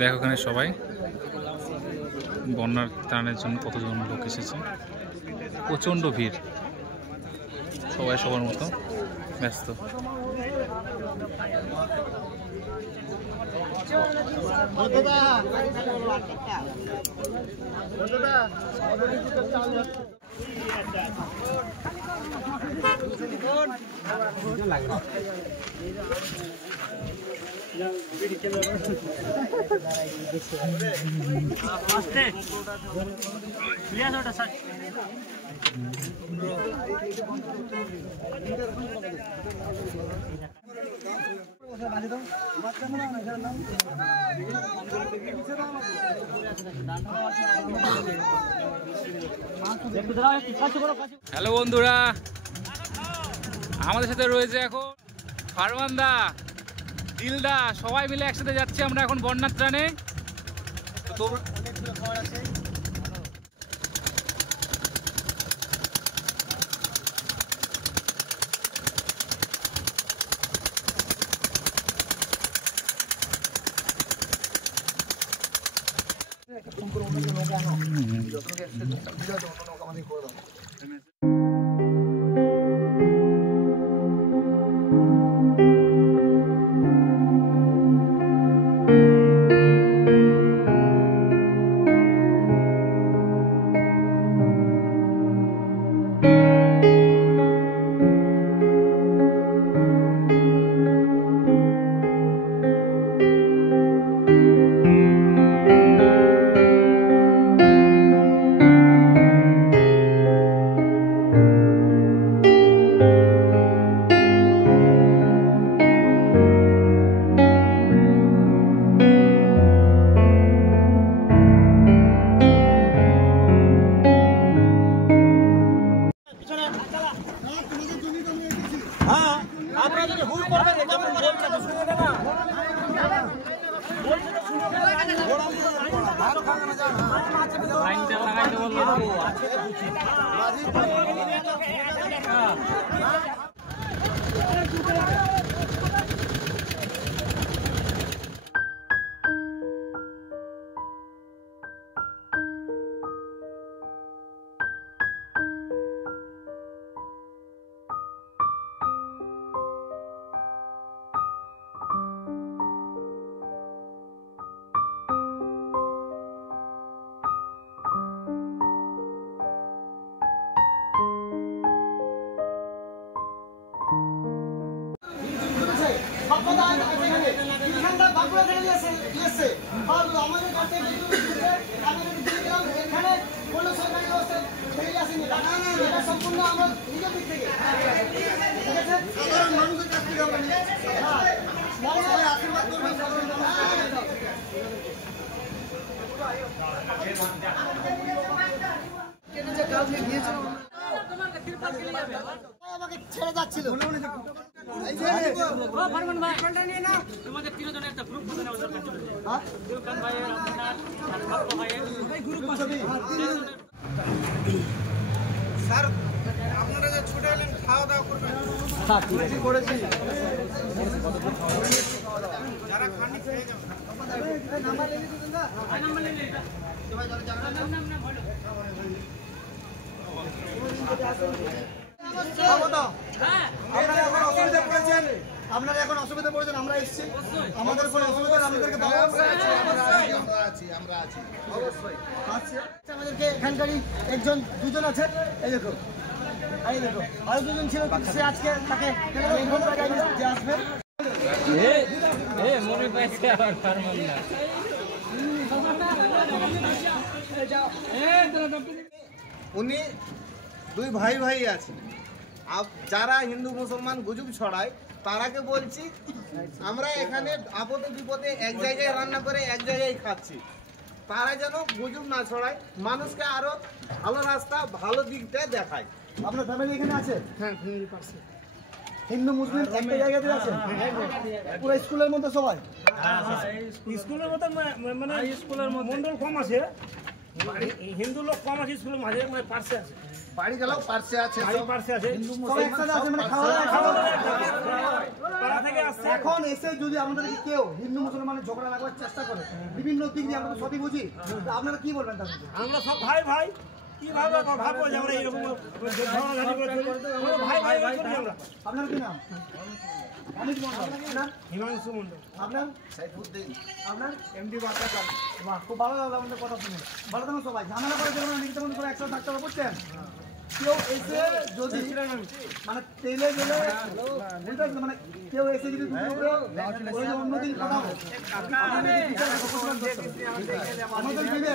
দেখ ওখানে সবাই বন্যার ত্রাণের জন্য কতজন লোক এসেছে, প্রচণ্ড ভিড়, সবাই সবার মতো ব্যস্ত। হ্যালো বন্ধুরা, আমাদের সাথে রয়েছে এখন ফারমান দা, দিলদা, সবাই মিলে একসাথে যাচ্ছি আমরা এখন বন্যার ত্রাণে। ছেড়ে যাচ্ছিল স্যার, আপনারা যে ছুটে এলেন, খাওয়া দাওয়া করবেন? করেছি, যারা খাননি খেয়ে যাবেন। আপনারা এখন অসুবিধা পড়েছেন, আমরা এসেছি, আমাদের কোনো অসুবিধা আমাদেরকে অবশ্যই আমাদেরকে এখানকারই একজন দুজন আছে, এই দেখো, এই দেখো, আরো দুজন ছিল, সে আজকে তাকে যে আসবে। উনি দুই ভাই ভাই আছেন, যারা হিন্দু মুসলমান গুজব ছড়ায় তারাকে বলছি, আমরা এখানে আপদে বিপদে এক জায়গায় রান্না করে এক জায়গায় খাচ্ছি, তারা যেন গুজব না ছড়ায়, মানুষকে আরো ভালো রাস্তা ভালো দিকটা দেখায়। আপনার ফ্যামিলি এখানে আছে? হ্যাঁ, ফ্যামিলি পাশে হিন্দু মুসলিম একটা জায়গাতে আছে, পুরো স্কুলের মতো সবাই। স্কুলের মতো মানে স্কুলের মধ্যে মন্ডল কম আছে, হিন্দু লোক কম আছে, স্কুলের মাঝে মানে পাশে আছে। বাড়ি গেলেও পার্শ্বে আছে বাড়ির পাশে আছে সব একসাথে আছে মানে খাওয়া পাড়া থেকে আসছে এখন এসে যদি আমাদেরকে কেউ হিন্দু মুসলমানের ঝগড়া লাগাবার চেষ্টা করে বিভিন্ন দিক দিয়ে আমরা তো সবই বুঝি তো আপনারা কি বলবেন তাদের আমরা সব ভাই ভাই কি ভাববো ভাববো যে আমরা এরকম ঝগড়াঝাটি করে চলি আমরা ভাই ভাই ভাই করি আমরা আপনার কি নাম অমিত মন্ডল আপনার হিমাংশু মন্ডল আপনার সাইফুদ্দিন আপনার এমডি বার্তা বাহ খুব ভালো লাগলো আমাদের কথা শুনে ভালো থাকুন সবাই ঝামেলা করে যেমন লিখিত মতো করে একসাথে থাকতে হবে বুঝছেন কেউ এসে যদি মানে তেলে গেলে বুঝতে পারছেন? মানে কেউ এসে যদি দুটো করে বলে যে অন্যদিন কথা হবে আমাদের দিবে